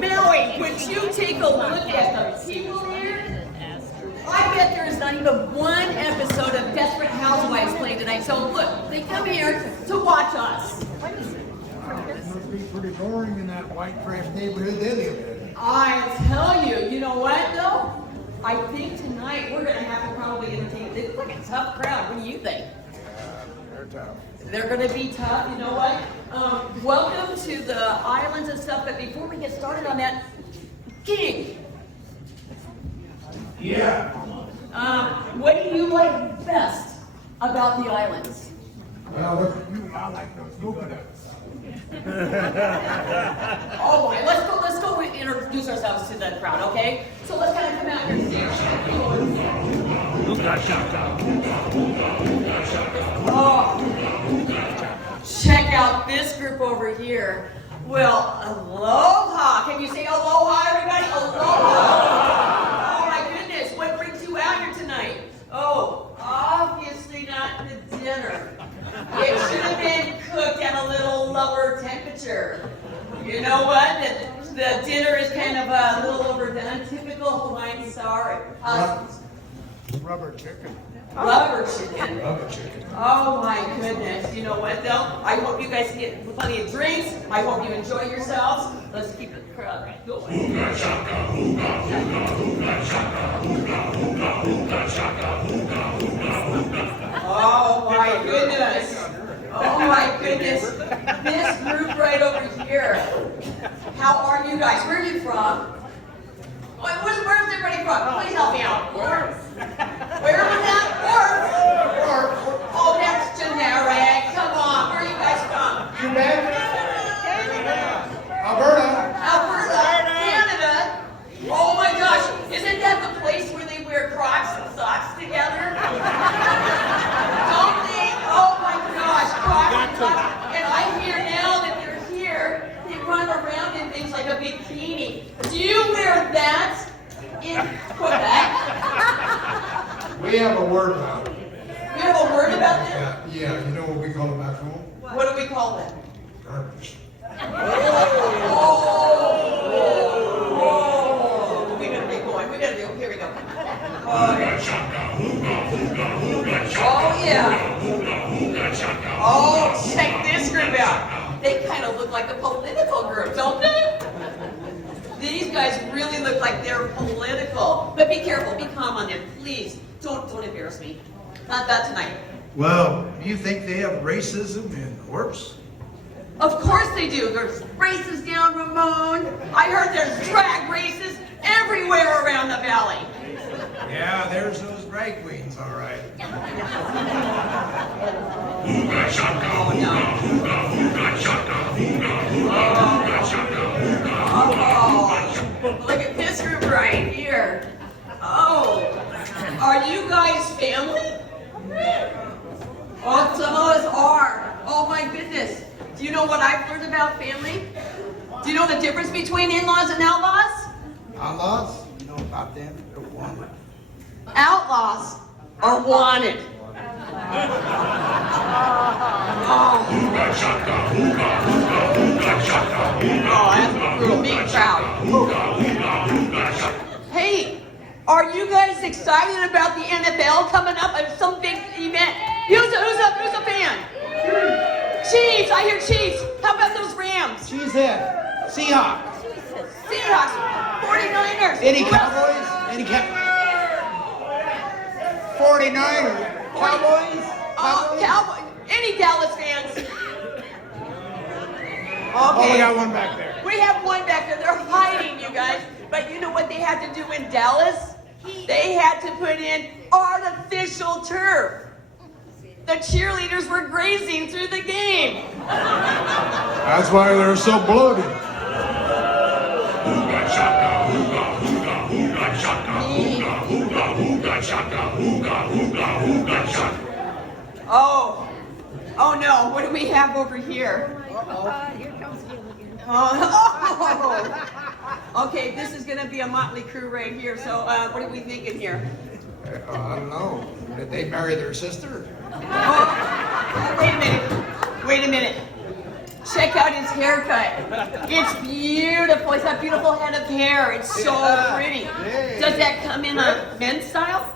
Maui, would you take a look at the people here? I bet there's not even one episode of Desperate Housewives playing tonight. So look, they come here to watch us. It must be pretty boring in that white trash neighborhood they live in. I tell you, you know what though? I think tonight we're gonna have to probably entertain. They look like a tough crowd. What do you think? They're tough. They're gonna be tough. You know what? Welcome to the islands and stuff. But before we get started on that, King. Yeah. What do you like best about the islands? Well, look at you. I like those coconuts. Oh boy, let's go introduce ourselves to the crowd, okay? So let's kind of come out here. Oh, check out this group over here. Well, aloha. Can you say aloha, everybody? Aloha. Oh my goodness, what brings you out here tonight? Oh, obviously not the dinner. It should have been cooked at a little lower temperature. You know what? The dinner is kind of a little overdone. Typical Hawaiian style. Rubber chicken. Rubber chicken. Rubber chicken. Oh my goodness. You know what though? I hope you guys get plenty of drinks. I hope you enjoy yourselves. Let's keep the crowd going. Oh my goodness. Oh my goodness. This group right over here. How are you guys? Where are you from? Where's everybody from? Please help me out. Orps. Where was that? Orps. Oh, that's generic. Come on. Where are you guys from? Quebec. Alberta. Alberta. Canada. Oh my gosh. Isn't that the place where they wear Crocs and socks together? Don't they? Oh my gosh. Crocs and socks. And I hear now that they're here, they run around in things like a bikini. Do you wear that in Quebec? We have a word about it. You have a word about that? Yeah, you know what we call it back home? What do we call that? Garbage. Oh, we gotta get going. We gotta go. Here we go. Oh yeah. Oh, check this group out. They kind of look like a political group, don't they? These guys really look like they're political. But be careful. Be calm on them, please. Don't embarrass me. Not that tonight. Well, do you think they have racism in Orps? Of course they do. There's races down Ramon. I heard there's drag races everywhere around the valley. Yeah, there's those drag queens, all right. Oh no. Look at this group right here. Oh, are you guys family? Oh, some of us are. Oh my goodness. Do you know what I've learned about family? Do you know the difference between in-laws and outlaws? Outlaws? You know about them? They're wanted. Outlaws are wanted. Oh, that's a big crowd. Hey, are you guys excited about the NFL coming up? Some big event. Who's a fan? Chiefs, I hear Chiefs. How about those Rams? Cheesehead. Seahawks. Seahawks, 49ers. Any Cowboys? Any 49ers. Cowboys? Cowboys. Any Dallas fans? Oh, we got one back there. We have one back there. They're hiding, you guys. But you know what they had to do in Dallas? They had to put in artificial turf. The cheerleaders were grazing through the game. That's why they're so bloated. Oh no, what do we have over here? Here comes Oh. Okay, this is going to be a motley crew right here. So what are we thinking here? I don't know. Did they marry their sister? Oh, wait a minute. Check out his haircut. It's beautiful. He's got a beautiful head of hair. It's so pretty. Does that come in a men's style?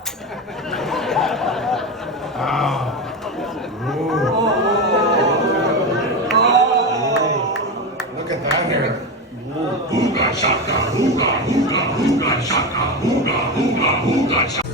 Look at that hair. Hooga shaka, hooga, hooga, hooga shaka, hooga, hooga, hooga shaka.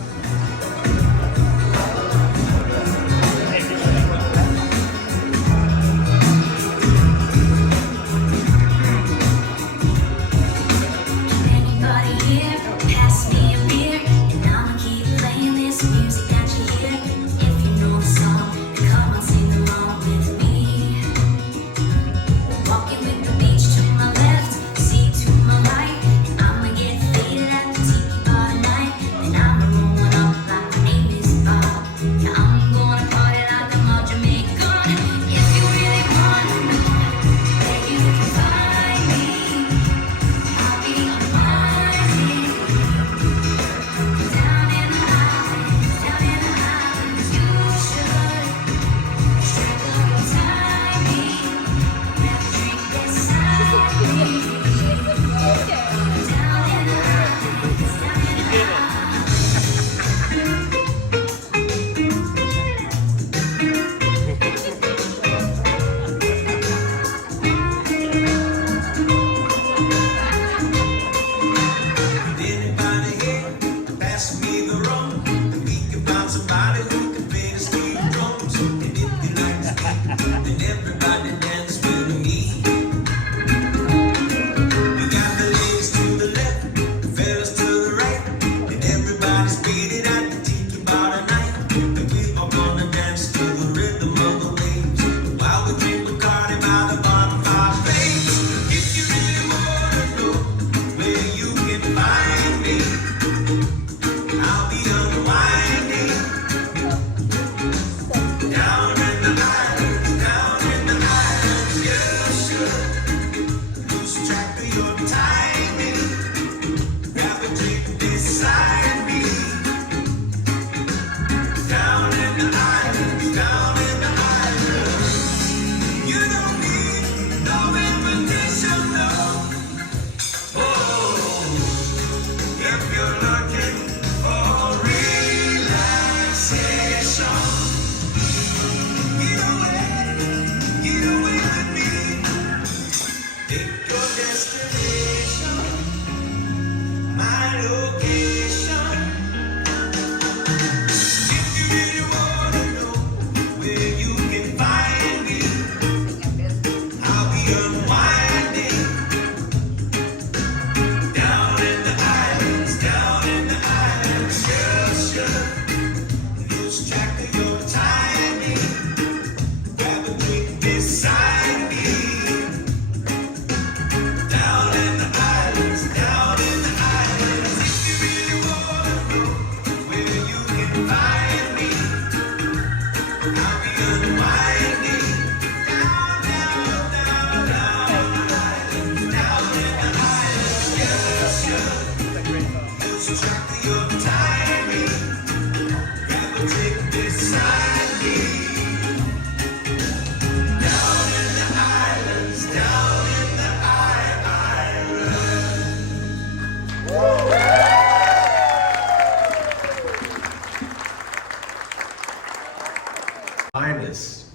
Highness,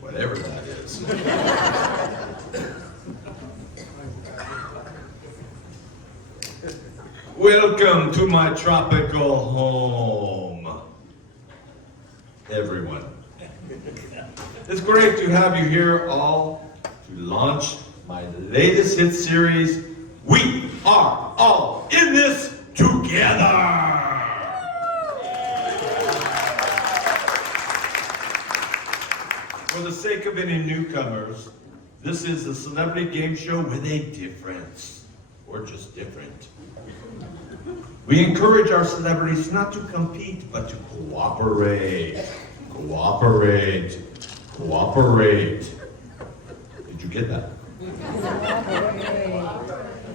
whatever that is. Welcome to my tropical home, everyone. It's great to have you here all to launch my latest hit series, We Are All in This Together! For the sake of any newcomers, this is a celebrity game show with a difference, or just different. We encourage our celebrities not to compete, but to cooperate. Cooperate. Cooperate. Did you get that?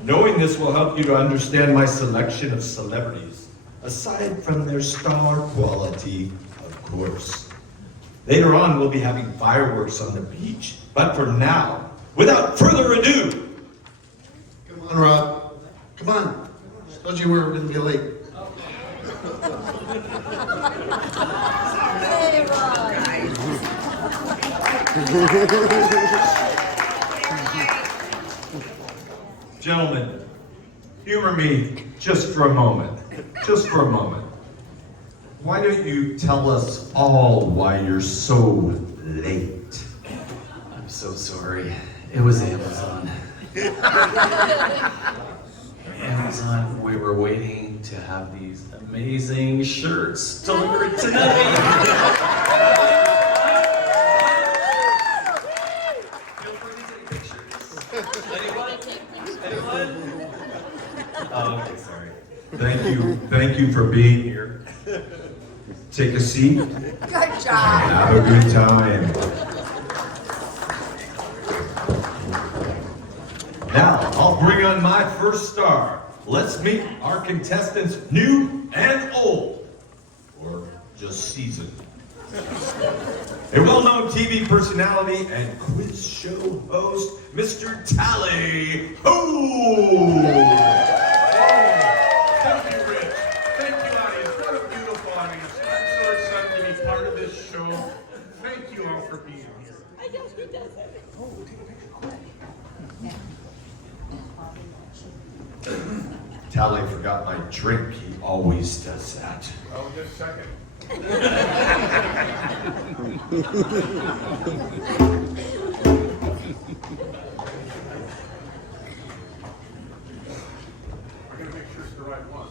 Knowing this will help you to understand my selection of celebrities, aside from their star quality, of course. Later on, we'll be having fireworks on the beach. But for now, without further ado, Come on, Rob. Come on. Told you we were going to be late. gentlemen, humor me just for a moment. Just for a moment. Why don't you tell us all why you're so late? I'm so sorry. It was Amazon. Amazon, we were waiting to have these amazing shirts delivered tonight. Feel free to take pictures. Anyone? Oh, okay, sorry. Thank you for being here. Take a seat. Good job. Have a good time. Now, I'll bring on my first star. Let's meet our contestants, new and old, or just seasoned. A well-known TV personality and quiz show host, Mr. Tally Ho! Thank you, Rich. Thank you, audience. What a beautiful audience. I'm so excited to be part of this show. Thank you all for being here. Tally forgot my drink. He always does that. Oh, just a second. I gotta make sure it's the right one.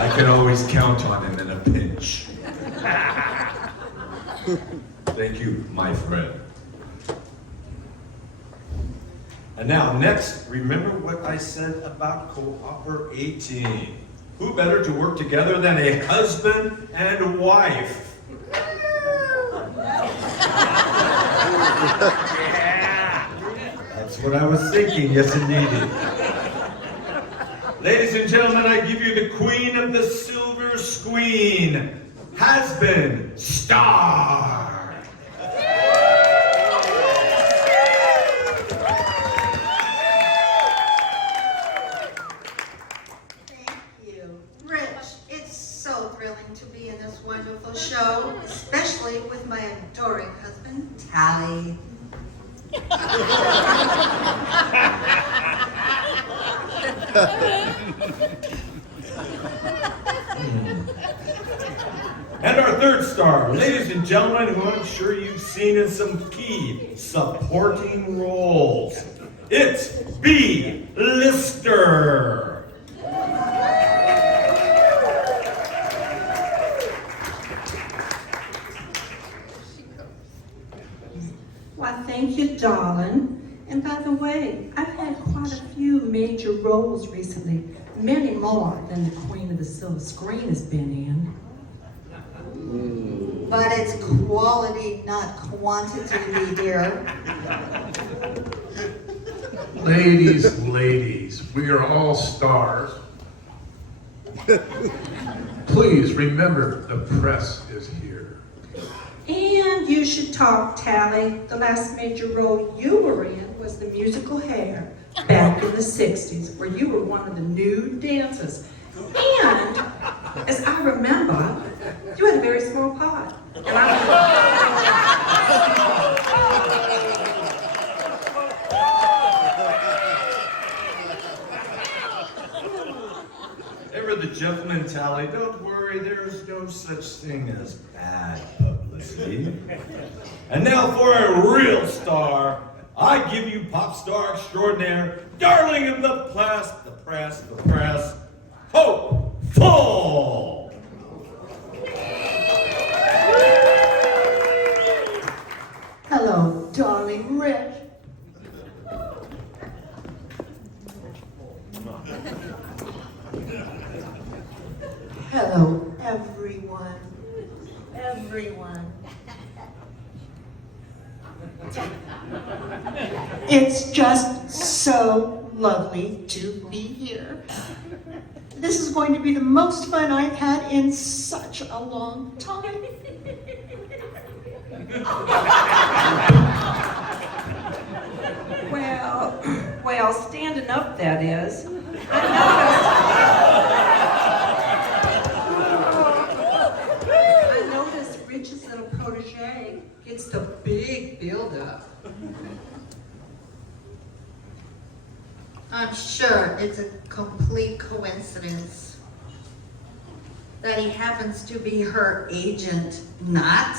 I can always count on him in a pinch. Thank you, my friend. And now, next, remember what I said about cooperating. Who better to work together than a husband and wife? That's what I was thinking, yes indeed. Ladies and gentlemen, I give you the queen of the silver squeen, has-been Star. Thank you. Rich, it's so thrilling to be in this wonderful show, especially with my adoring husband, Tally. And our third star, ladies and gentlemen, who I'm sure you've seen in some key supporting roles. It's B. Lister. Why, thank you, darling. And by the way, I've had quite a few major roles recently, many more than the Queen of the Silver Screen has been in. But it's quality, not quantity, dear. Ladies, we are all stars. Please remember, the press is here. And you should talk, Tally. The last major role you were in was the musical Hair, back in the 60s, where you were one of the nude dancers. And, as I remember, you had a very small part. And Ever the gentleman, Tally, don't worry, there's no such thing as bad publicity. And now for a real star, I give you pop star extraordinaire, darling of the press, Hope Full! hello, darling Rick. Hello, everyone. Everyone. It's just so lovely to be here. This is going to be the most fun I've had in such a long time. Well, standing up, that is. I noticed Rich's little protege gets the big build-up. I'm sure it's a complete coincidence that he happens to be her agent, not.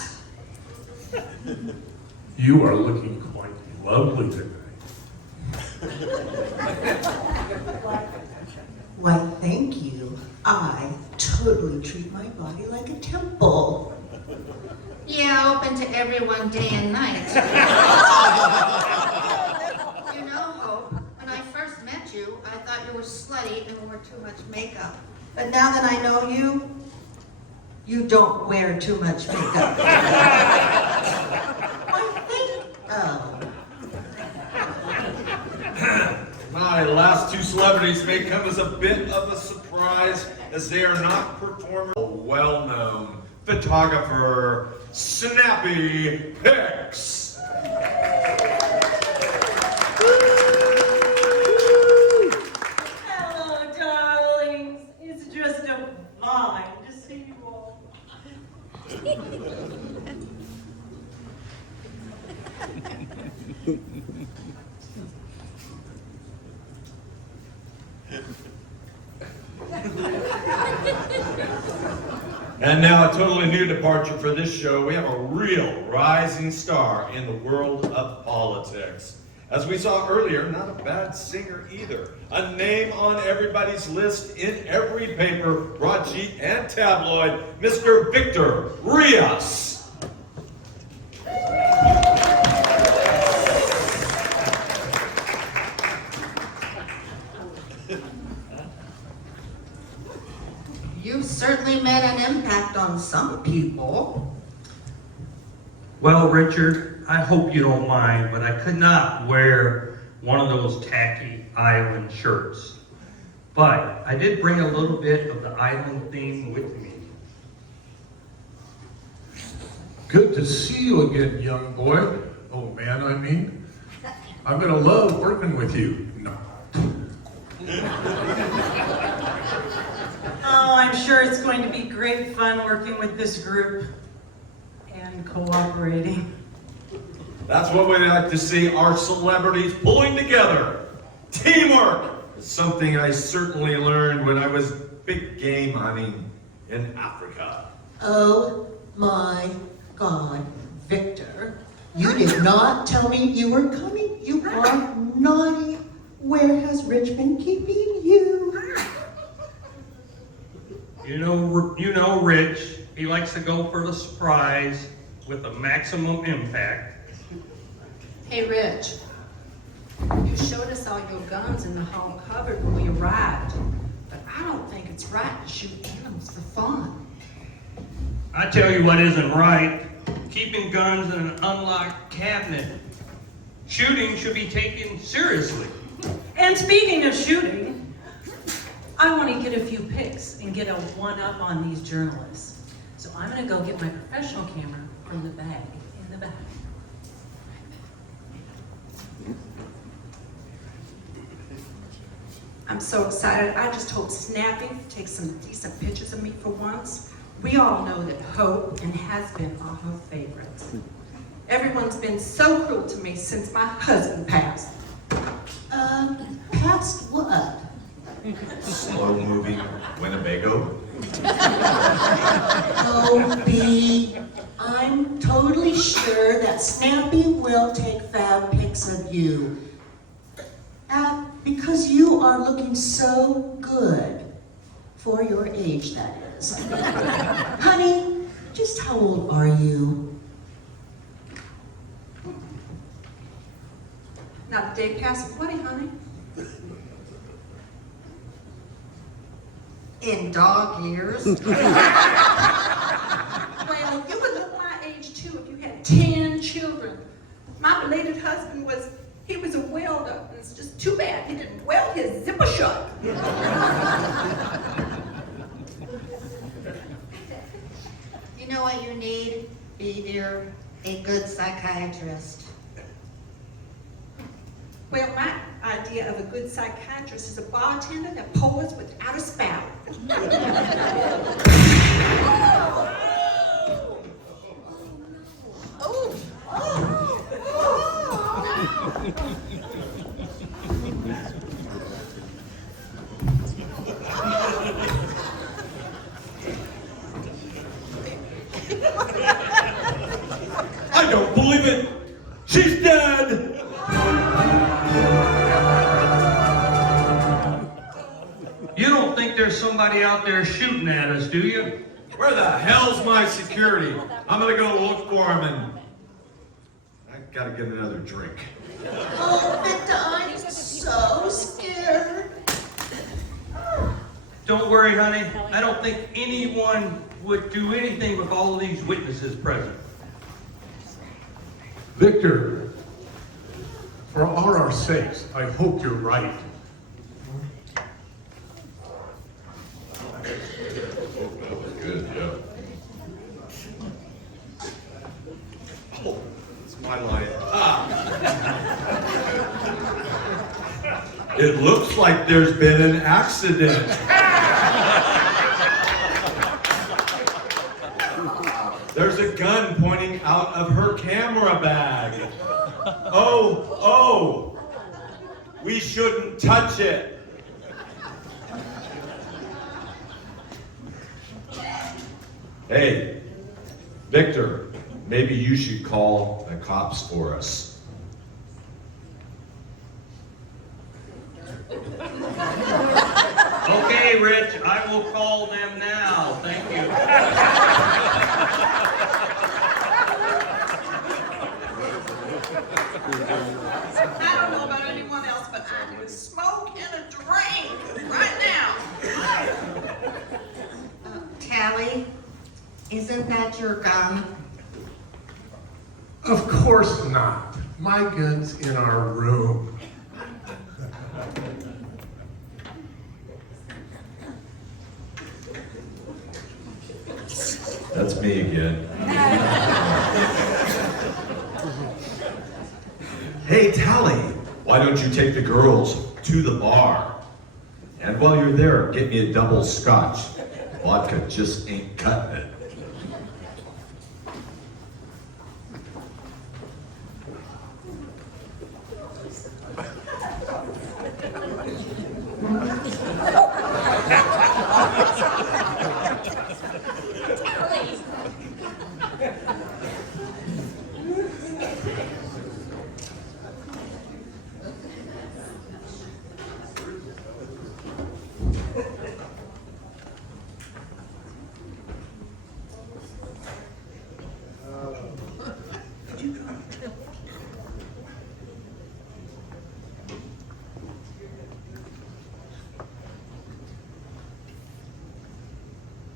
You are looking quite lovely tonight. Why, thank you. I totally treat my body like a temple. Yeah, open to everyone day and night. You know, Hope, when I first met you, I thought you were slutty and wore too much makeup. But now that I know you, you don't wear too much makeup. I think, oh. My last two celebrities may come as a bit of a surprise, as they are not performers. A well-known photographer, Snappy Pics. Hello, darlings. It's just a vine to see you all. And now a totally new departure for this show. We have a real rising star in the world of politics. As we saw earlier, not a bad singer either. A name on everybody's list in every paper, broadsheet, and tabloid, Mr. Victor Rios. You've certainly made an impact on some people. Well, Richard, I hope you don't mind, but I could not wear one of those tacky island shirts. But I did bring a little bit of the island theme with me. Good to see you again, young boy. Old man, I mean. I'm gonna love working with you. No. Oh, I'm sure it's going to be great fun working with this group and cooperating. That's what we like to see, our celebrities pulling together. Teamwork is something I certainly learned when I was big game hunting in Africa. Oh my God, Victor, you did not tell me you were coming. You are naughty. Where has Rich been keeping you? You know Rich, he likes to go for the surprise with the maximum impact. Hey, Rich, you showed us all your guns in the home cupboard when we arrived, but I don't think it's right to shoot animals for fun. I tell you what isn't right. Keeping guns in an unlocked cabinet. Shooting should be taken seriously. And speaking of shooting, I want to get a few pics and get a one-up on these journalists. So I'm going to go get my professional camera from the bag in the back. I'm so excited. I just hope Snappy takes some decent pictures of me for once. We all know that Hope and Has Been are her favorites. Everyone's been so cruel to me since my husband passed. Past what? Slow moving Winnebago. Oh, B, I'm totally sure that Snappy will take fab pics of you. Because you are looking so good for your age, that is. Honey, just how old are you? Not a day past 20, honey. In dog years. Well, you would look my age too if you had 10 children. My belated husband he He was a welder. It's just too bad he didn't weld his zipper shut. You know what you need, be dear? A good psychiatrist. Well, my idea of a good psychiatrist is a bartender that pours without a spout. I don't believe it! She's dead! You don't think there's somebody out there shooting at us, do you? Where the hell's my security? I'm gonna go look for him and I gotta get another drink. Oh, Victor, I'm so scared. Don't worry, honey. I don't think anyone would do anything with all of these witnesses present. Victor, for all our sakes, I hope you're right. Good, yeah. Oh, it's my line. It looks like there's been an accident. There's a gun pointing out of her camera bag. Oh, we shouldn't touch it. Hey, Victor, maybe you should call the cops for us. Okay, Rich, I will call them now. Thank you. I don't know about anyone else, but I would smoke and a drink right now. Tally, isn't that your gun? Of course not. My gun's in our room. That's me again. Hey, Tally, why don't you take the girls to the bar? And while you're there, get me a double scotch. Vodka just ain't cutting it.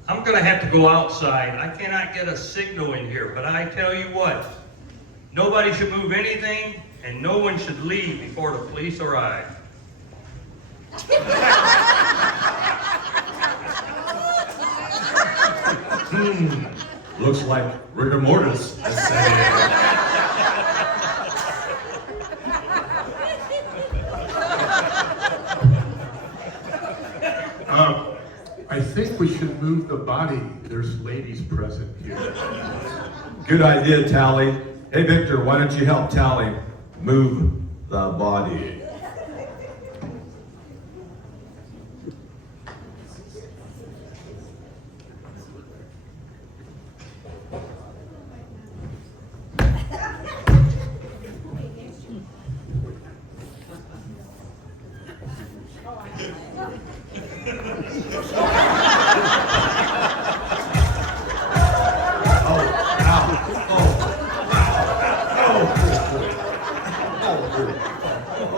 I'm gonna have to go outside. I cannot get a signal in here, but I tell you what, nobody should move anything and no one should leave before the police arrive. Looks like rigor mortis has set in. I think we should move the body. There's ladies present here. Good idea, Tally. Hey, Victor, why don't you help Tally move the body?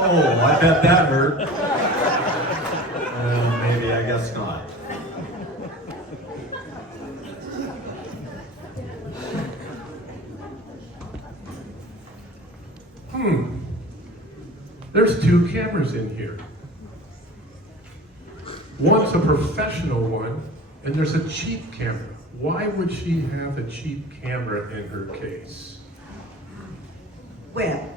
Oh, I bet that hurt. Maybe, I guess not. There's 2 cameras in here. One's a professional one, and there's a cheap camera. Why would she have a cheap camera in her case? Well,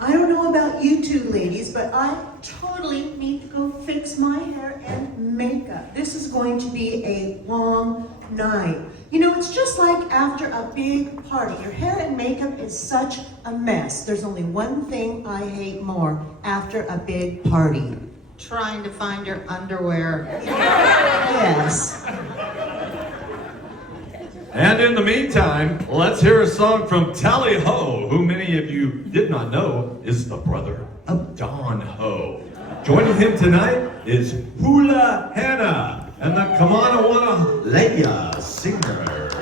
I don't know about you two ladies, but I totally need to go fix my hair and makeup. This is going to be a long night. You know, it's just like after a big party. Your hair and makeup is such a mess. There's only one thing I hate more after a big party. Trying to find your underwear. Yes. And in the meantime, let's hear a song from Tally Ho, who many of you did not know is the brother of Don Ho. Joining him tonight is Hula Hannah and the Kamanawana Leia Singers.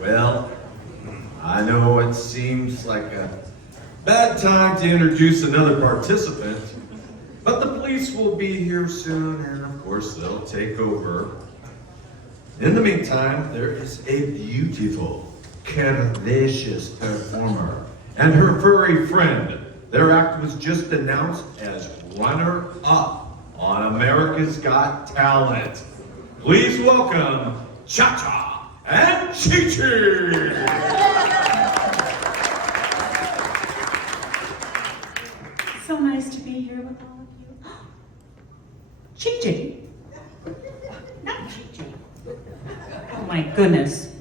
Well, I know it seems like a bad time to introduce another participant, but the police will be here soon, and of course they'll take over. In the meantime, there is a beautiful, curvaceous performer and her furry friend. Their act was just announced as runner-up on America's Got Talent. Please welcome Cha-Cha and Chi-Chi! So nice to be here with all of you. Chi-Chi. Not Chi-Chi. Oh my goodness.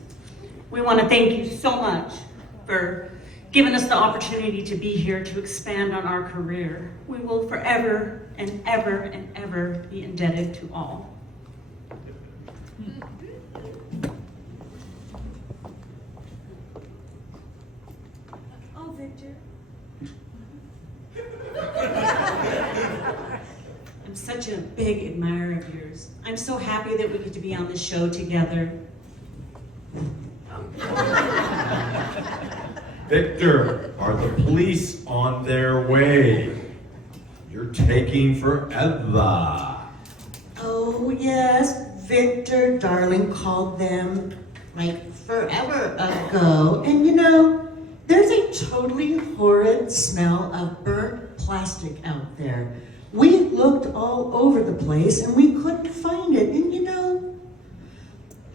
We want to thank you so much for giving us the opportunity to be here to expand on our career. We will forever and ever and ever be indebted to all. big admirer of yours. I'm so happy that we get to be on this show together. Victor, are the police on their way? You're taking forever. Oh, yes, Victor, darling, called them like forever ago. And you know, there's a totally horrid smell of burnt plastic out there. We looked all over the place and we couldn't find it. And you know,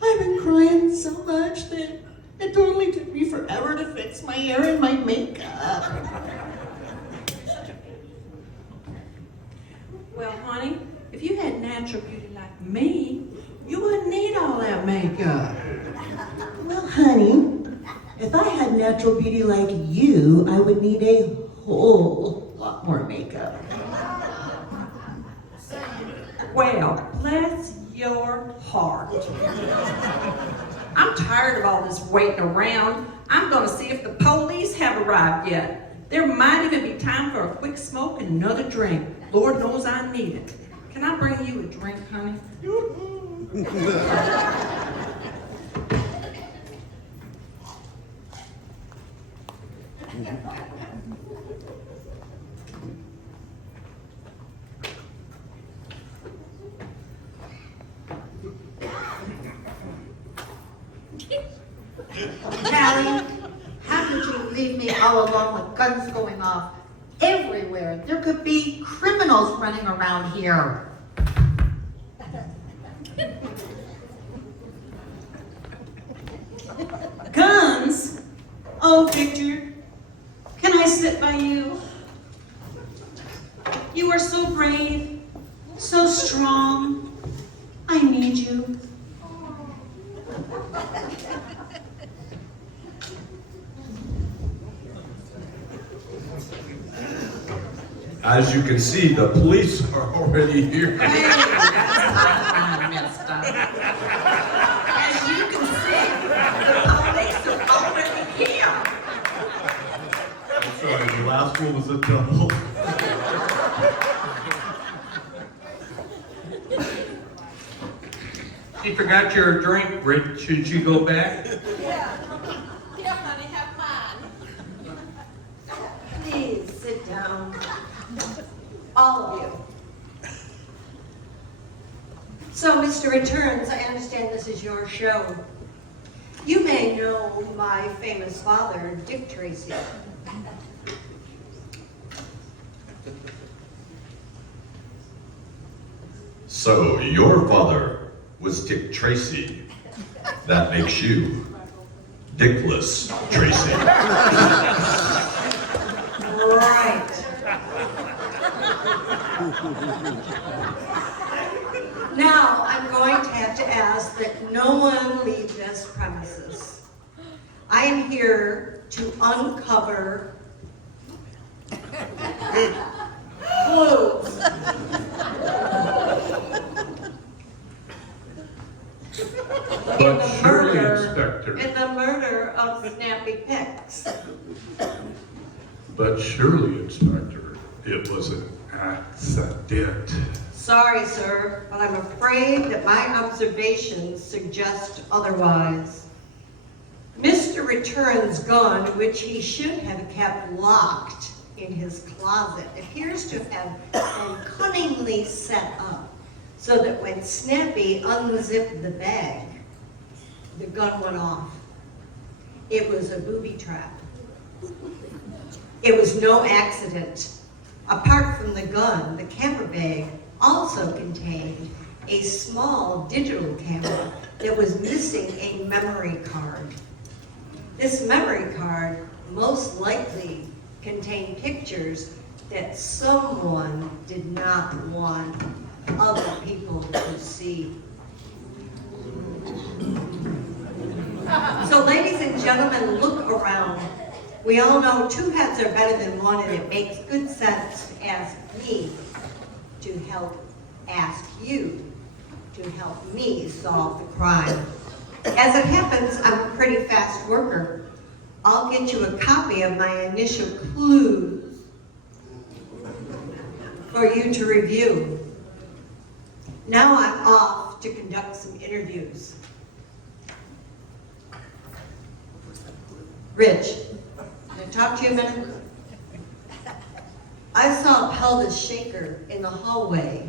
I've been crying so much that it totally took me forever to fix my hair and my makeup. Well, honey, if you had natural beauty like me, you wouldn't need all that makeup. Well, honey, if I had natural beauty like you, I would need a whole lot more makeup. Well, bless your heart. I'm tired of all this waiting around. I'm gonna see if the police have arrived yet. There might even be time for a quick smoke and another drink. Lord knows I need it. Can I bring you a drink, honey? Callie, how could you leave me all alone with guns going off everywhere? There could be criminals running around here. Guns? Oh, Victor, can I sit by you? You are so brave, so strong. I need you. As you can see, the police are already here. Hey, that's messed up. As you can see, the police are already here. I'm sorry, the last one was a double. She forgot your drink, Rich. Should you go back? Yeah. Here, honey, have mine. Please sit down. All of you. So, Mr. Returns, I understand this is your show. You may know my famous father, Dick Tracy. So, your father was Dick Tracy. That makes you Dickless Tracy. Right. Now, I'm going to have to ask that no one leave this premises. I am here to uncover clues. But surely, Inspector, In the murder of Snappy Picks. but surely, Inspector, it was an accident. Sorry, sir, but I'm afraid that my observations suggest otherwise. Mr. Return's gun, which he should have kept locked in his closet, appears to have been cunningly set up so that when Snappy unzipped the bag, the gun went off. It was a booby trap. It was no accident. Apart from the gun, the camera bag also contained a small digital camera that was missing a memory card. This memory card most likely contained pictures that someone did not want other people to see. So ladies and gentlemen, look around. We all know two heads are better than one, and it makes good sense to ask me to help ask you to help me solve the crime. As it happens, I'm a pretty fast worker. I'll get you a copy of my initial clues for you to review. Now I'm off to conduct some interviews. Rich, can I talk to you a minute? I saw a pelvis shaker in the hallway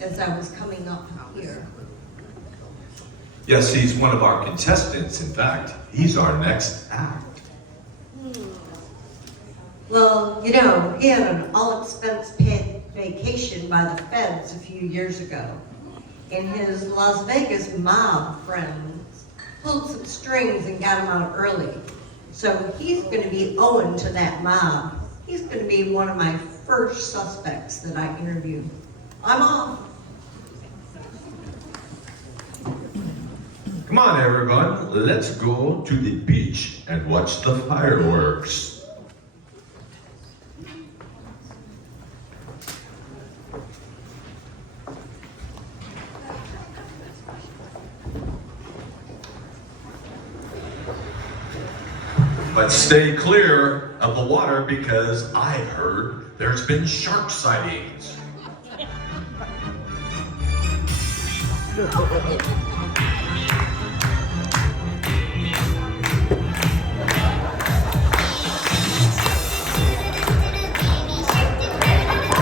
as I was coming up here. Yes, he's one of our contestants. In fact, he's our next act. Well, you know, he had an all-expense paid vacation by the feds a few years ago. And his Las Vegas mob friends pulled some strings and got him out early. So he's going to be owing to that mob. He's going to be one of my first suspects that I interview. I'm off. Come on, everyone. Let's go to the beach and watch the fireworks. But stay clear of the water because I heard there's been shark sightings.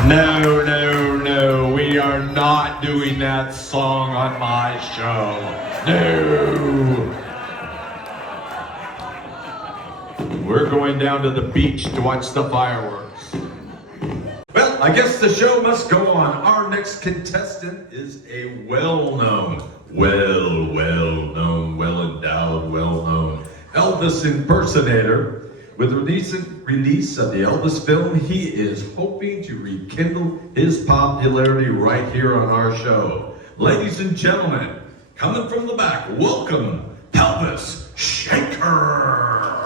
No, we are not doing that song on my show. No. We're going down to the beach to watch the fireworks. Well, I guess the show must go on. Our next contestant is a well-known, well-endowed, well-known Elvis impersonator. With the recent release of the Elvis film, he is hoping to rekindle his popularity right here on our show. Ladies and gentlemen, coming from the back, welcome Elvis Shaker.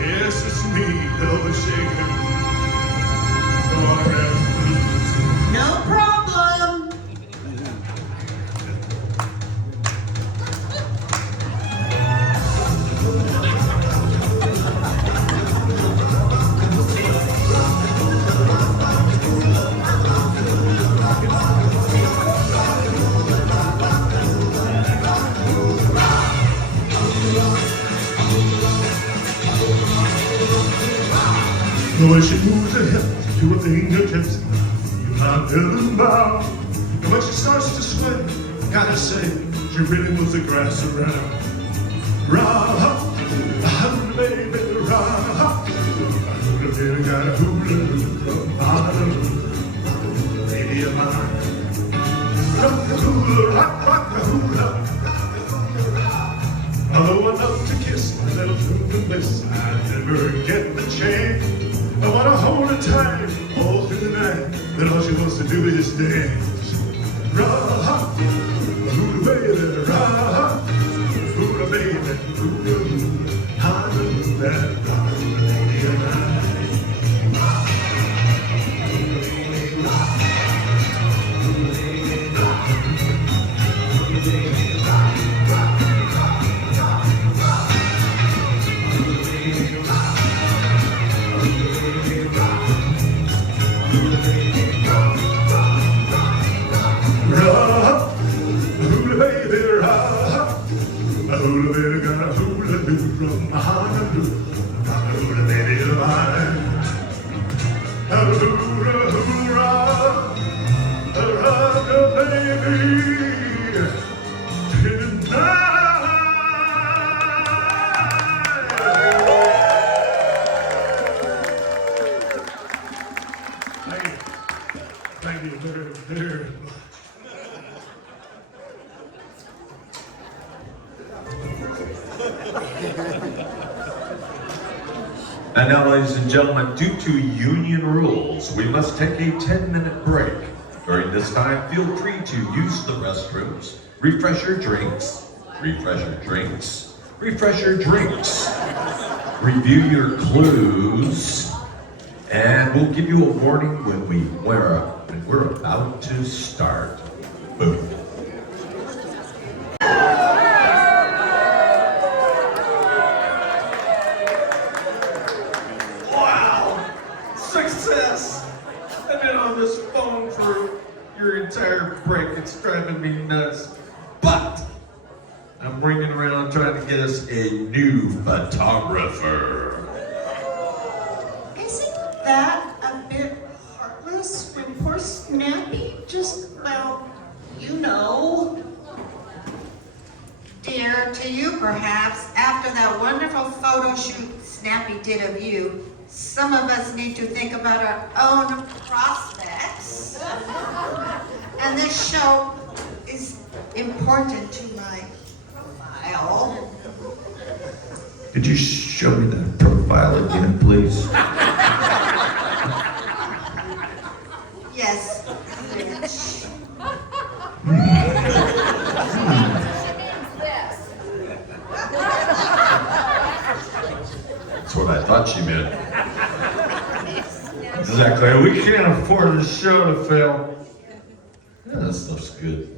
Yes, it's me, Elvis Shaker. Go on, guys, please. No problem. The way she moves her hips to her fingertips, you can't tell them bow. And when she starts to sway, gotta say, she really moves the grass around. Rah, hula, baby, rah, hula, baby, got a hula, baby of mine. Rock the hula, rock the hula. Although I love to kiss my little tune and bliss, I never get the chance. I wanna hold it the time, all through the night, that all she wants to do is dance. Rah-ha, hula baby, rah-ha, hula baby, hula hula, hallelujah, hallelujah. Hula baby, got a hula do from Honolulu. Hula baby of mine. Hula, rock a baby tonight. Thank you very, very much. And now, ladies and gentlemen, due to union rules, we must take a 10-minute break. During this time, feel free to use the restrooms, refresh your drinks, review your clues, and we'll give you a warning when we're about to start. Boom. Success! I've been on this phone for your entire break. It's driving me nuts. But I'm ringing around trying to get us a new photographer. Isn't that a bit heartless when poor Snappy just, well, you know? Dear, to you perhaps, after that wonderful photo shoot Snappy did of you, some of us need to think about our own prospects. And this show is important to my profile. Could you show me that profile again, please? Yes, Rich. That's what I thought she meant. Exactly. We can't afford this show to fail. Yeah, that stuff's good.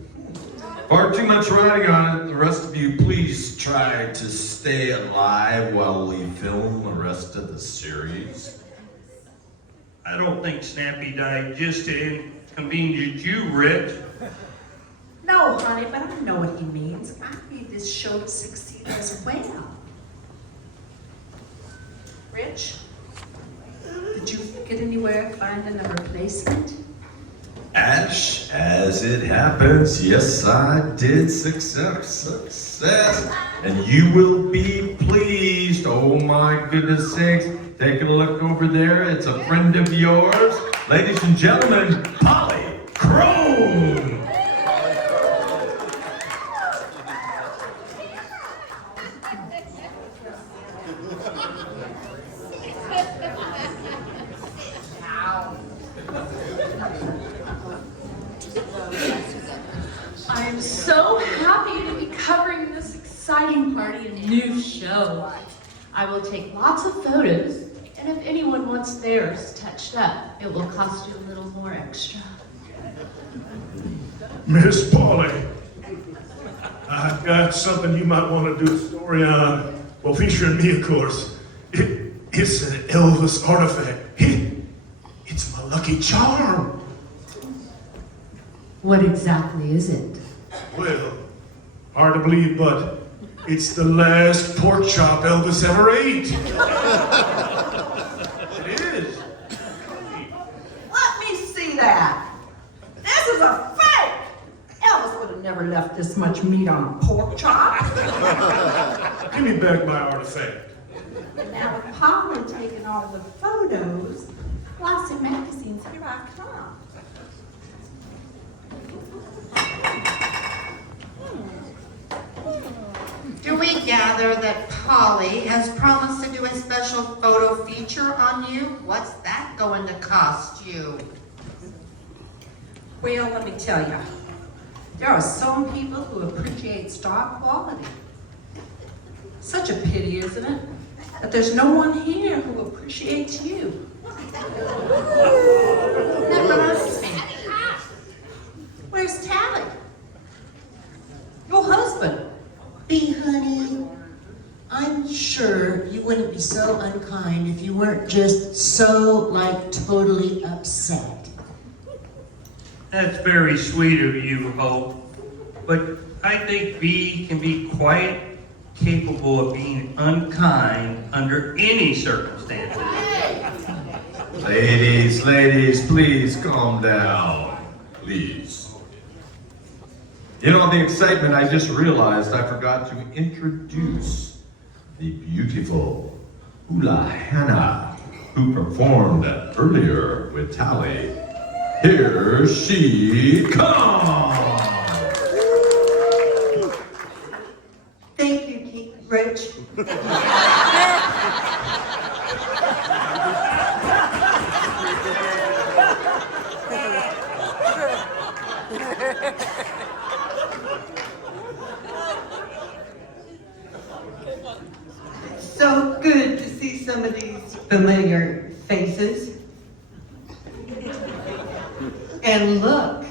Far too much riding on it. The rest of you, please try to stay alive while we film the rest of the series. I don't think Snappy died just to inconvenience you, Rich. No, honey, but I know what he means. I need this show to succeed as well. Rich, did you get anywhere finding a replacement? Ash, as it happens, yes, I did. Success. And you will be pleased. Oh my goodness sakes. Take a look over there. It's a friend of yours. Ladies and gentlemen, Polly Crone. I'm so happy to be covering this exciting party and new show. I will take lots of photos, and if anyone wants theirs touched up, it will cost you a little more extra. Miss Polly, I've got something you might want to do a story on. Well, featuring me, of course. It's an Elvis artifact. It's my lucky charm. What exactly is it? Well, hard to believe, but it's the last pork chop Elvis ever ate. It is. Let me see that. This is a fake. Elvis would have never left this much meat on a pork chop. Give me back my artifact. Now, with Polly taking all the photos, Glossy Magazines, here I come. Do we gather that Polly has promised to do a special photo feature on you? What's that going to cost you? Well, let me tell you, there are some people who appreciate star quality. Such a pity, isn't it, that there's no one here who appreciates you. Where's Tally? Your husband. Bee, honey, I'm sure you wouldn't be so unkind if you weren't just so, totally upset. That's very sweet of you, Hope. But I think Bee can be quite capable of being unkind under any circumstances. Ladies, please calm down. Please. In all the excitement, I just realized I forgot to introduce the beautiful Hula Hannah, who performed earlier with Tally. Here she comes! Thank you, Rich. So good to see some of these familiar faces. And look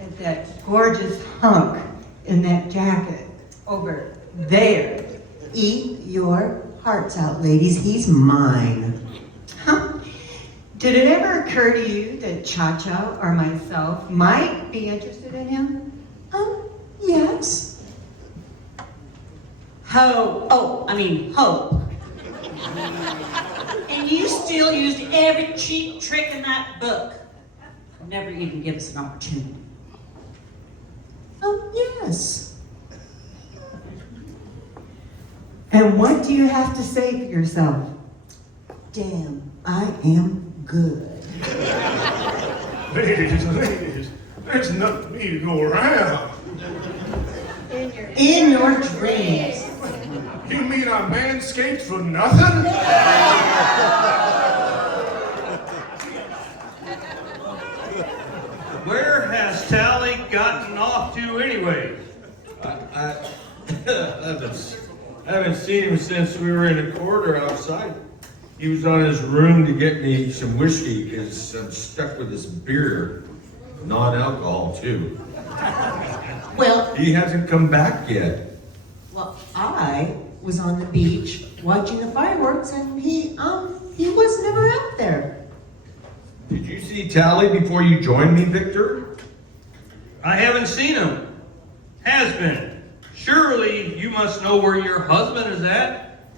at that gorgeous hunk in that jacket over there. Eat your hearts out, ladies. He's mine. Huh? Did it ever occur to you that Cha-Cha or myself might be interested in him? Yes. Hope. And you still used every cheap trick in that book. Never even give us an opportunity. Yes. And what do you have to say for yourself? Damn, I am good. Ladies, there's enough for me to go around. In your dreams. You mean I manscaped for nothing? Where has Tally gotten off to anyway? I haven't seen him since we were in the corridor outside. He was on his room to get me some whiskey because I'm stuck with this beer, non-alcohol too. Well, He hasn't come back yet. I was on the beach watching the fireworks, and he was never out there. Did you see Tally before you joined me, Victor? I haven't seen him. Has been. Surely you must know where your husband is at?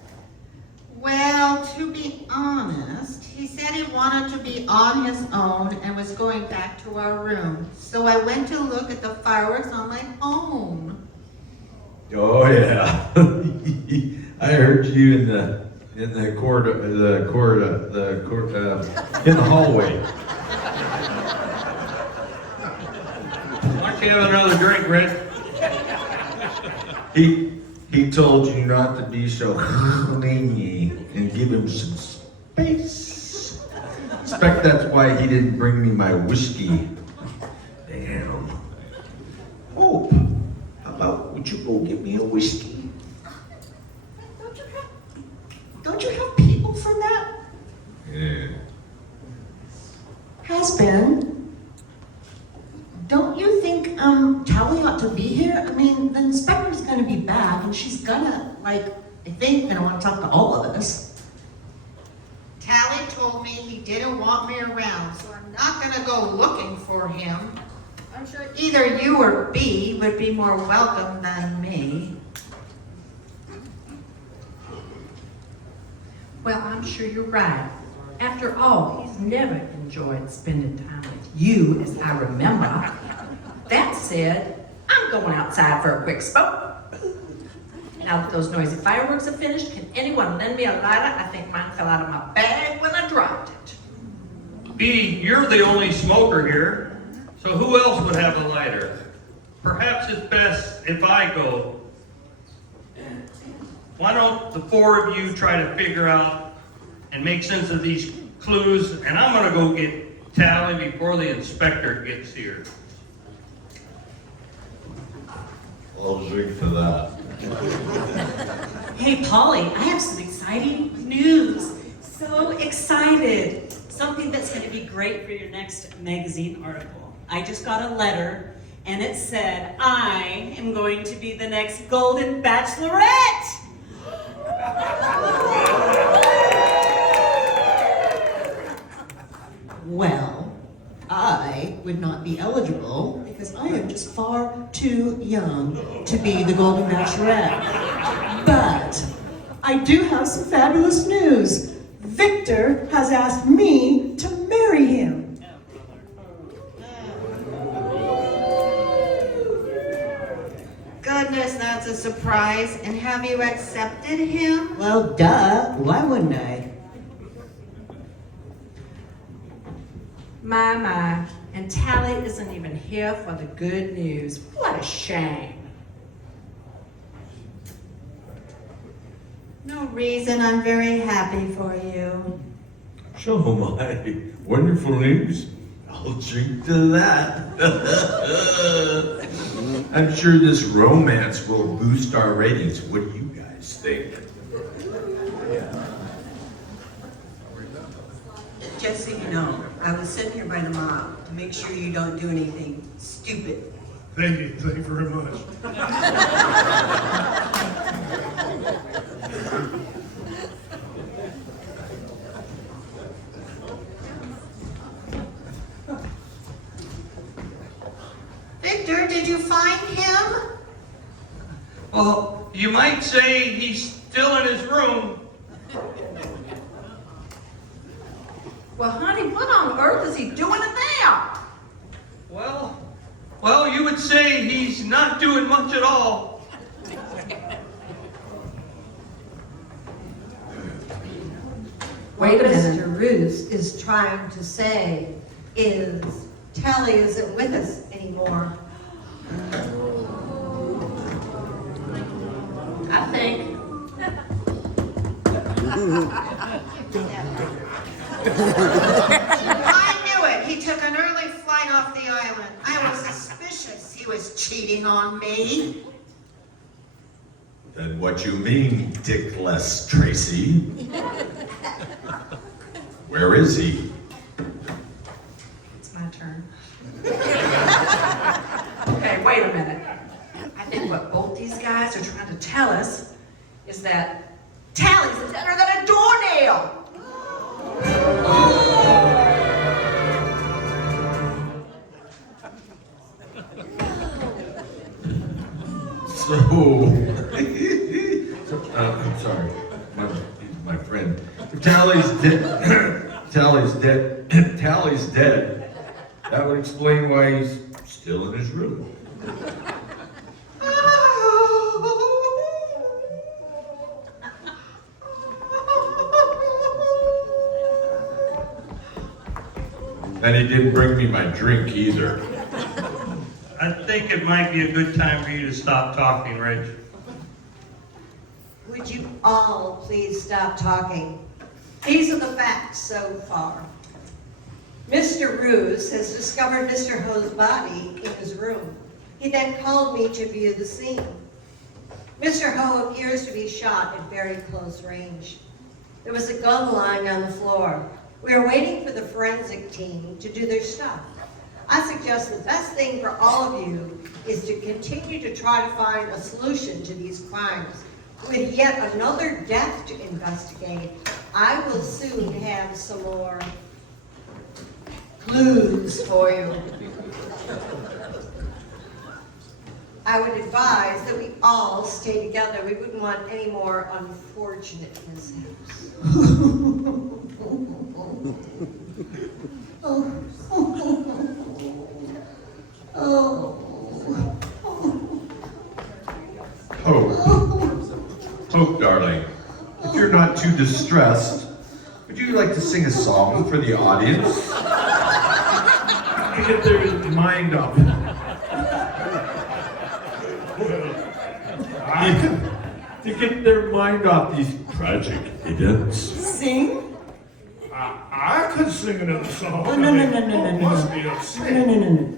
Well, to be honest, he said he wanted to be on his own and was going back to our room. So I went to look at the fireworks on my own. Oh yeah, I heard you in the corridor, in the hallway. Why don't you have another drink, Red? He told you not to be so clingy and give him some space. Expect that's why he didn't bring me my whiskey. Damn. Hope, how about would you go get me a whiskey? Don't you have people for that? Yeah. Has been. Don't you think Tally ought to be here? I mean, the inspector's gonna be back, and she's gonna, I think, want to talk to all of us. Tally told me he didn't want me around, so I'm not gonna go looking for him. I'm sure either you or B would be more welcome than me. Well, I'm sure you're right. After all, he's never enjoyed spending time with you, as I remember. That said, I'm going outside for a quick smoke. Now that those noisy fireworks are finished, can anyone lend me a lighter? I think mine fell out of my bag when I dropped it. B, you're the only smoker here, so who else would have a lighter? Perhaps it's best if I go. Why don't the four of you try to figure out and make sense of these clues, and I'm gonna go get Tally before the inspector gets here. I'll drink for that. Hey, Polly, I have some exciting news. So excited. Something that's going to be great for your next magazine article. I just got a letter, and it said, I am going to be the next Golden Bachelorette. Well, I would not be eligible because I am just far too young to be the Golden Bachelorette. But I do have some fabulous news. Victor has asked me to marry him. Goodness, that's a surprise. And have you accepted him? Well, duh. Why wouldn't I? My. And Tally isn't even here for the good news. What a shame. No reason. I'm very happy for you. So my wonderful news. I'll drink to that. I'm sure this romance will boost our ratings. What do you guys think? Just so you know, I was sitting here by the mom to make sure you don't do anything stupid. Thank you very much. Victor, did you find him? Well, you might say he's still in his room. Well, honey, what on earth is he doing in there? Well, you would say he's not doing much at all. What Mr. Roos is trying to say is Tally isn't with us anymore. I think. I knew it. He took an early flight off the island. I was suspicious he was cheating on me. Then what you mean, Dickless Tracy? Where is he? It's my turn. Okay, wait a minute. I think what both these guys are trying to tell us is that Tally's thinner than a doornail. So, I'm sorry, my friend. Tally's dead. Tally's dead. Tally's dead. That would explain why he's still in his room. And he didn't bring me my drink either. I think it might be a good time for you to stop talking, Rich. Would you all please stop talking? These are the facts so far. Mr. Roos has discovered Mr. Ho's body in his room. He then called me to view the scene. Mr. Ho appears to be shot at very close range. There was a gun lying on the floor. We are waiting for the forensic team to do their stuff. I suggest the best thing for all of you is to continue to try to find a solution to these crimes. With yet another death to investigate, I will soon have some more clues for you. I would advise that we all stay together. We wouldn't want any more unfortunate mishaps. Hope, darling, if you're not too distressed, would you like to sing a song for the audience? To get their mind up. To get their mind off these tragic events. Sing? I could sing another song. Oh, no, no, no, no, no, no. Must be upset. No, no, no, no.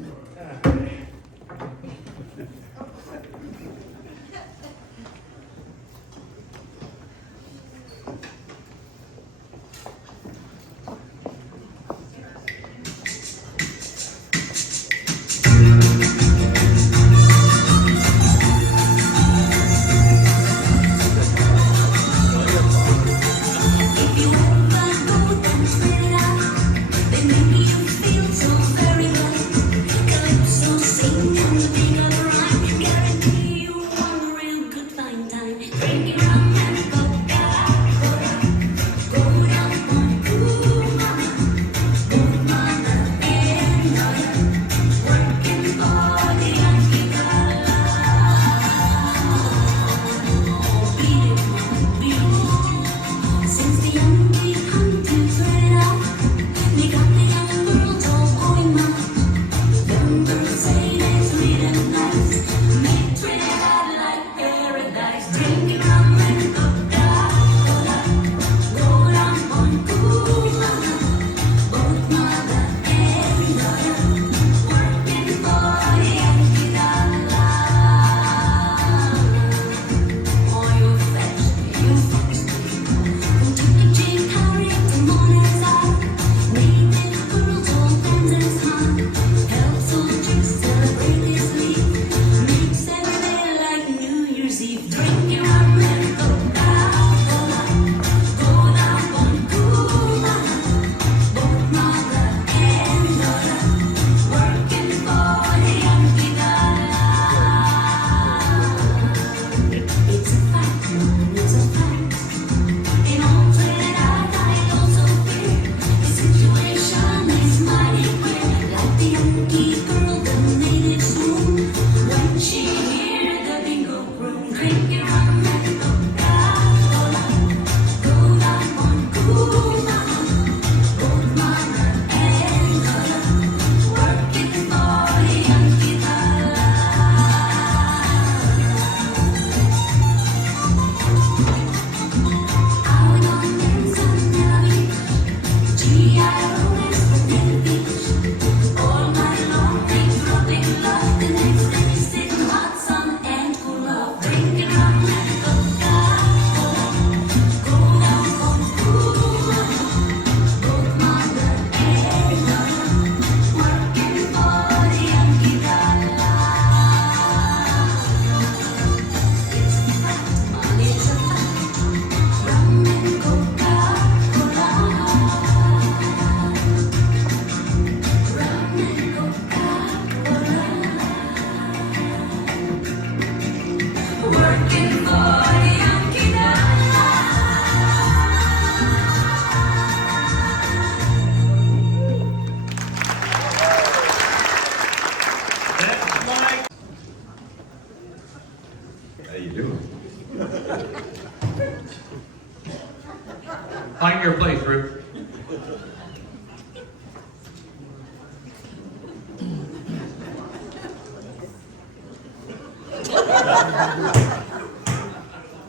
Find your place, Ruth.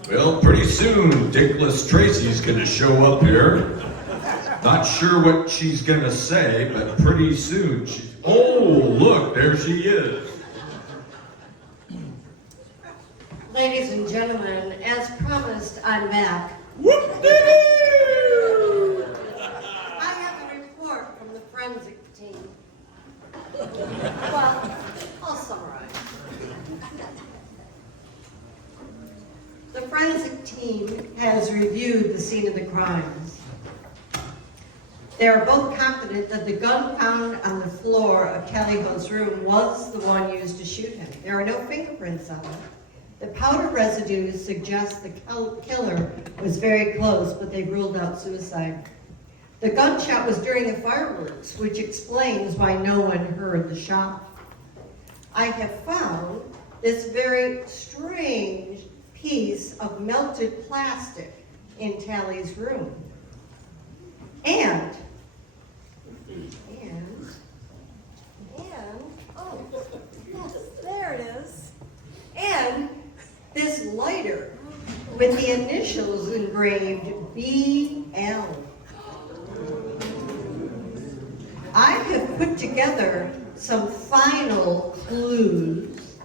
Well, pretty soon, Dickless Tracy's gonna show up here. Not sure what she's gonna say, but pretty soon she's... Oh, look, there she is. Ladies and gentlemen, as promised, I'm back. I have a report from the forensic team. Well, I'll summarize. The forensic team has reviewed the scene of the crimes. They are both confident that the gun found on the floor of Calliho's room was the one used to shoot him. There are no fingerprints on it. The powder residue suggests the killer was very close, but they ruled out suicide. The gunshot was during the fireworks, which explains why no one heard the shot. I have found this very strange piece of melted plastic in Tally's room. And, oh, yes, there it is. And this lighter with the initials engraved BL. put together some final clues.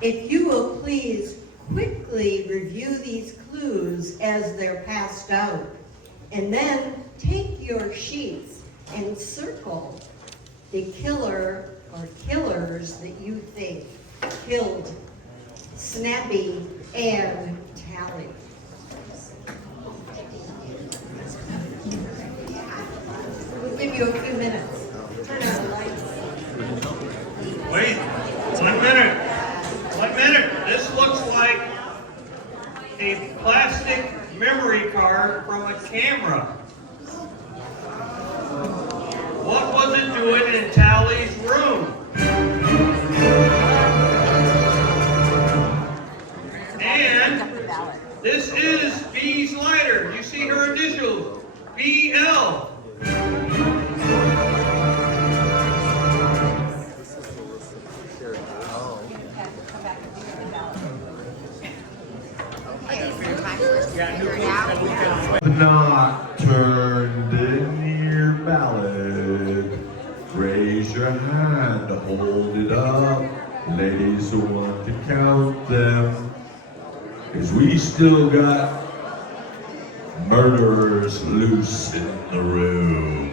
If you will please quickly review these clues as they're passed out, and then take your sheets and circle the killer or killers that you think killed Snappy and Tally. We'll give you a few minutes. Turn on the lights. Wait, 1 minute. 1 minute. This looks like a plastic memory card from a camera. What was it doing in Tally's room? And this is B's lighter. You see her initials, BL. Not turned in your ballot. Raise your hand, hold it up. Ladies who want to count them. 'Cause we still got murderers loose in the room.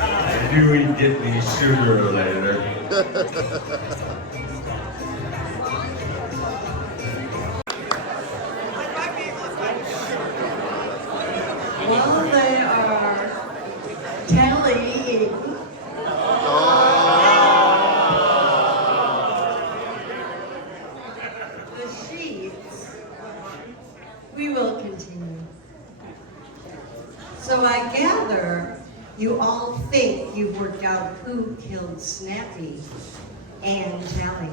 I knew he'd get me sooner or later. While they are tallying the sheets, we will continue. So I gather you all think you've worked out who killed Snappy and Tally.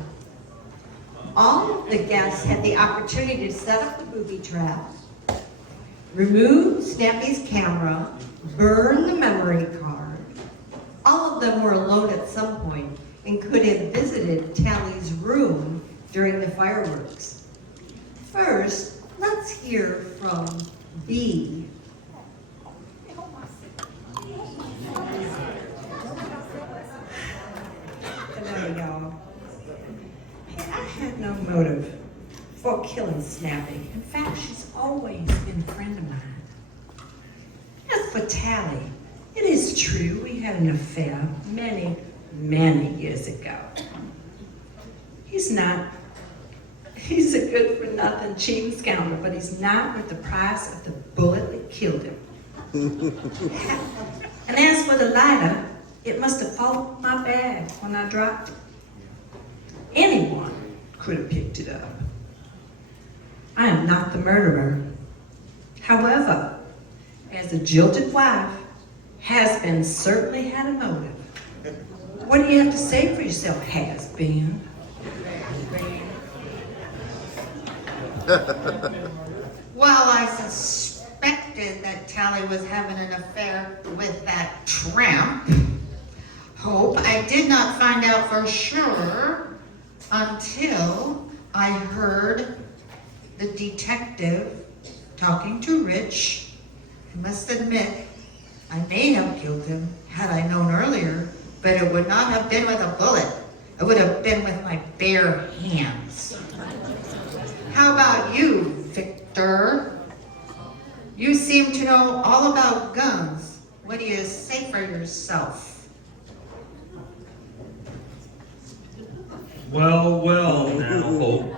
All of the guests had the opportunity to set up the booby trap, remove Snappy's camera, burn the memory card. All of them were alone at some point and could have visited Tally's room during the fireworks. First, let's hear from B. Hello, y'all. Hey, I had no motive for killing Snappy. In fact, she's always been a friend of mine. As for Tally, it is true we had an affair many, many years ago. He's a good-for-nothing cheating scoundrel, but he's not worth the price of the bullet that killed him. And as for the lighter, it must have fallen from my bag when I dropped it. Anyone could have picked it up. I am not the murderer. However, as a jilted wife, has-been certainly had a motive. What do you have to say for yourself, has-been? Well, I suspected that Tally was having an affair with that tramp. Hope I did not find out for sure until I heard the detective talking to Rich. I must admit, I may have killed him had I known earlier, but it would not have been with a bullet. It would have been with my bare hands. How about you, Victor? You seem to know all about guns. What do you say for yourself? Well, well, now, Hope.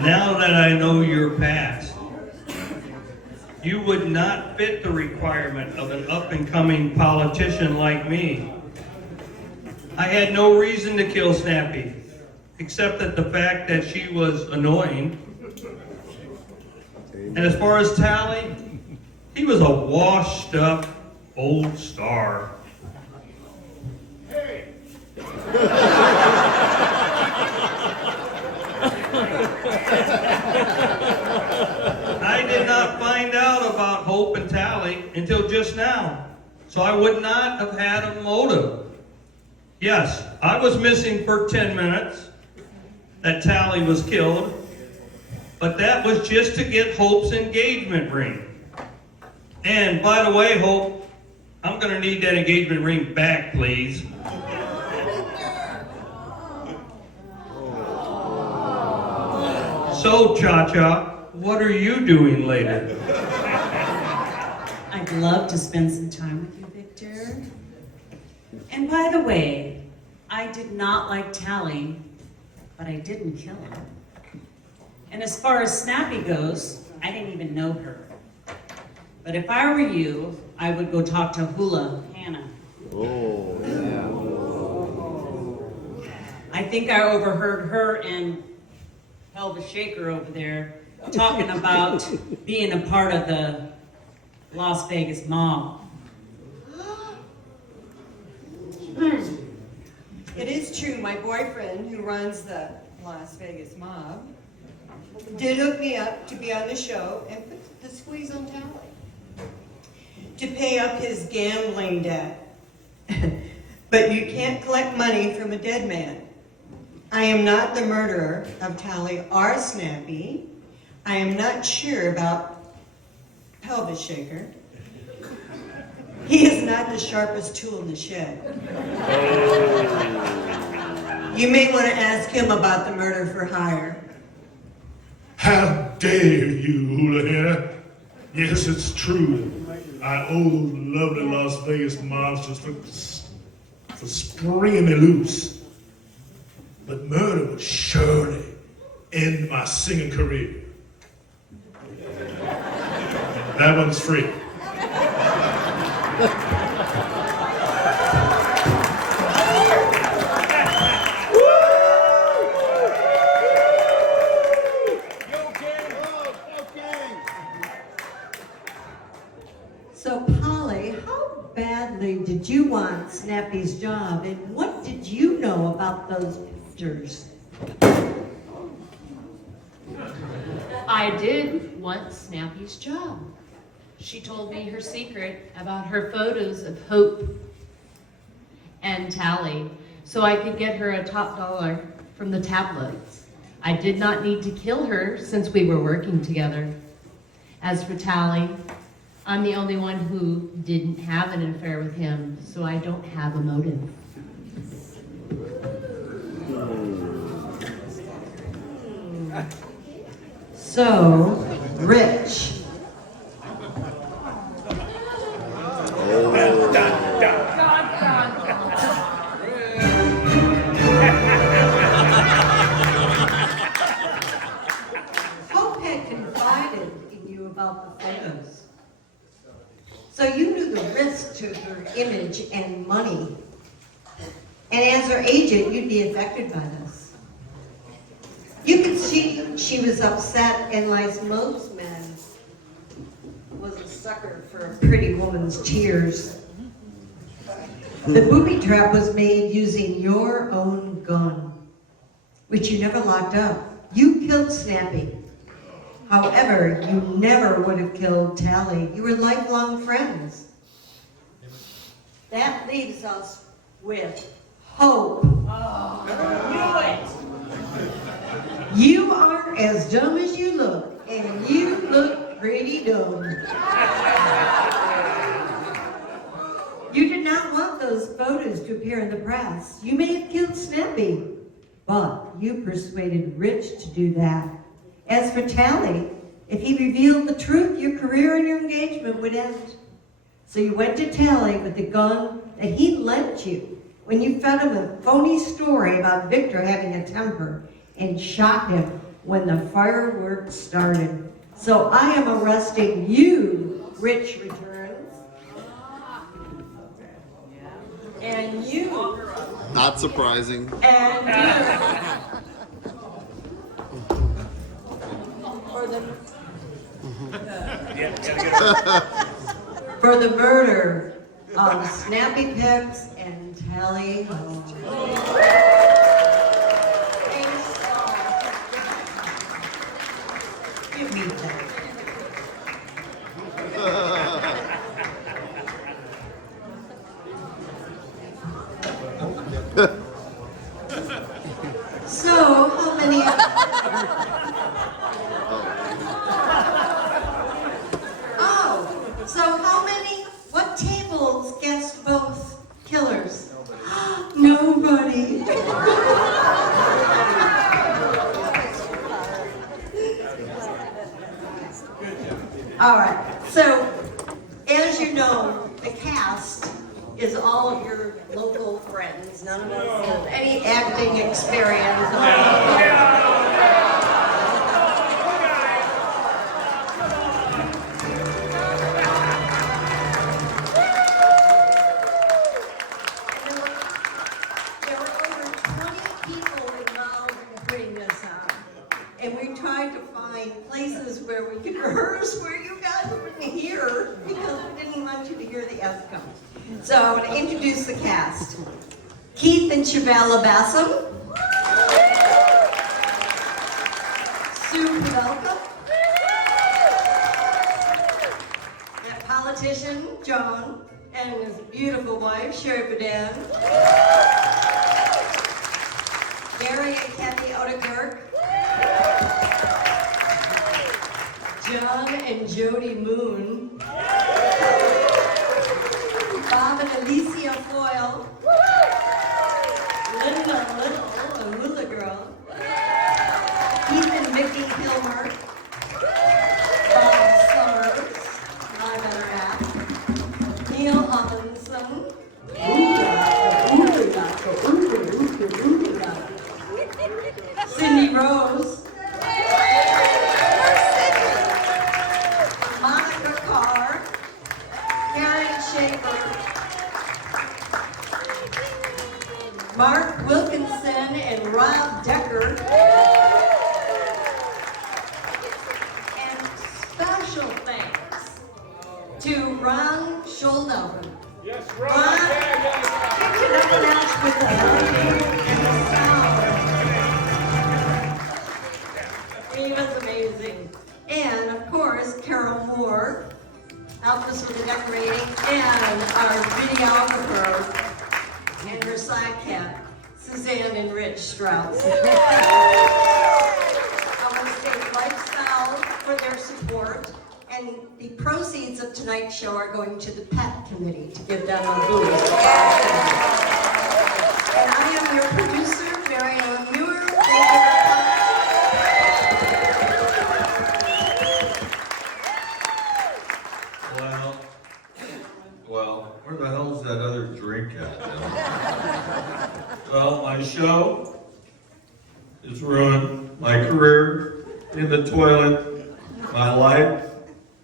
Now that I know your past, you would not fit the requirement of an up-and-coming politician like me. I had no reason to kill Snappy, except that the fact that she was annoying. And as far as Tally, he was a washed-up old star. Hey! I I did not find out about Hope and Tally until just now, so I would not have had a motive. Yes, I was missing for 10 minutes, that Tally was killed, but that was just to get Hope's engagement ring. And by the way, Hope, I'm gonna need that engagement ring back, please. So, Cha-Cha, what are you doing later? I'd love to spend some time with you, Victor. And by the way, I did not like Tally, but I didn't kill her. And as far as Snappy goes, I didn't even know her. But if I were you, I would go talk to Hula Hannah. Oh, yeah. I think I overheard her and Pelvis Shaker over there talking about being a part of the Las Vegas mob. It is true, my boyfriend, who runs the Las Vegas mob, did hook me up to be on the show and put the squeeze on Tally to pay up his gambling debt. But you can't collect money from a dead man. I am not the murderer of Tally or Snappy. I am not sure about Pelvis Shaker. He is not the sharpest tool in the shed. You may want to ask him about the murder for hire. How dare you, Hula Hannah? Yes, it's true. I owe lovely Las Vegas mobsters for springing me loose. But murder would surely end my singing career. That one's free. So, Polly, how badly did you want Snappy's job, and what did you know about those pictures? I did want Snappy's job. She told me her secret about her photos of Hope and Tally, so I could get her a top dollar from the tabloids. I did not need to kill her since we were working together. As for Tally, I'm the only one who didn't have an affair with him, so I don't have a motive. So, Rich. Hope had confided in you about the photos. So you knew the risk to her image and money. And as her agent, you'd be affected by this. You could see she was upset, and like most men, was a sucker for a pretty woman's tears. The booby trap was made using your own gun, which you never locked up. You killed Snappy. However, you never would have killed Tally. You were lifelong friends. That leaves us with Hope. Knew it! You are as dumb as you look, and you look pretty dumb. You did not want those photos to appear in the press. You may have killed Snappy, but you persuaded Rich to do that. As for Tally, if he revealed the truth, your career and your engagement would end. So you went to Tally with the gun that he lent you when you fed him a phony story about Victor having a temper, and shot him when the fireworks started. So I am arresting you, Rich Returns. And you. Not surprising. And you. For the murder of Snappy Pics and Tally Ho. Give me that. is all of your local friends. None of us have any acting experience. There were over 20 people involved in putting this on. And we tried to find places where we could rehearse where you guys wouldn't hear because we didn't want you to hear the F come. So I want to introduce the cast. Keith and Shavella Bassam. Sue Pavelka. That politician, John, and his beautiful wife, Sherry Badan. Gary and Kathy Odekirk. John and Jody Moon. Bob and Alicia Foyle. Linda Little, a hula girl. Keith and Vicki Kilmer. Bob Summers, my better half. Neil Hopkinson. Cindy Rose. Monica Carr. Karen Schaefer. Mark Wilkinson and Rob Decker. And special thanks to Ron Scholdoven. Yes, Ron kicked it up a notch with the lighting and the sound. He was amazing. And of course, Carol Moore helped us with the decorating, and our videographer and her sidekick, Suzanne and Rich Strauss. I want to thank Lifestyle for their support, and the proceeds of tonight's show are going to the pet committee to give them a boost. And I am your producer, Mary Ellen Muir. Thank you very much. Well, where the hell's that other drink at now? Well, my show is ruined. My career in the toilet. My life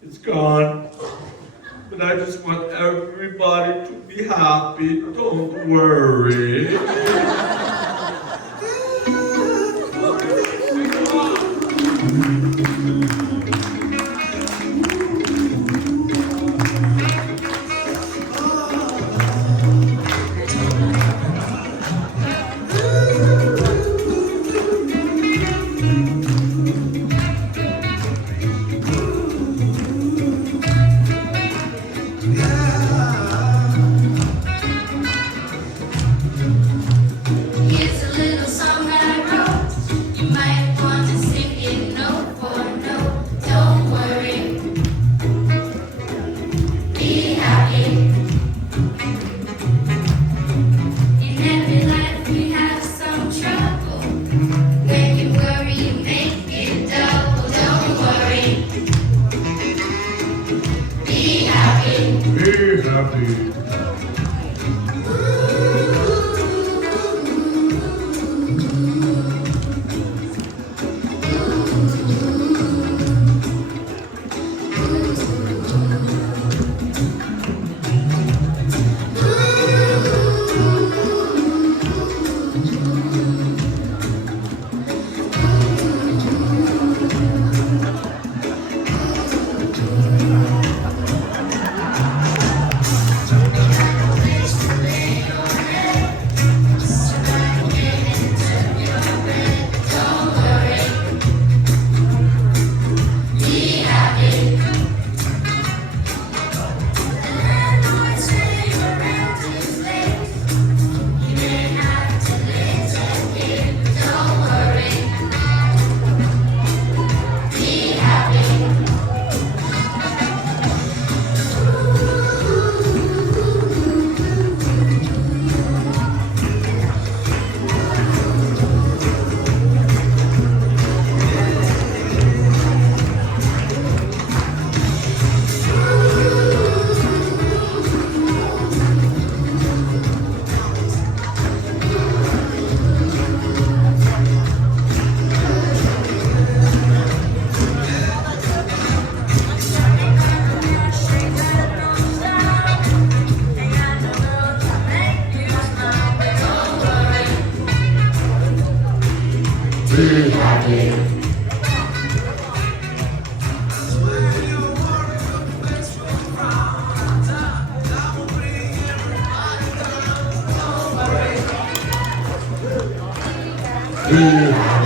is gone. But I just want everybody to be happy. Don't worry. Be happy. Be happy.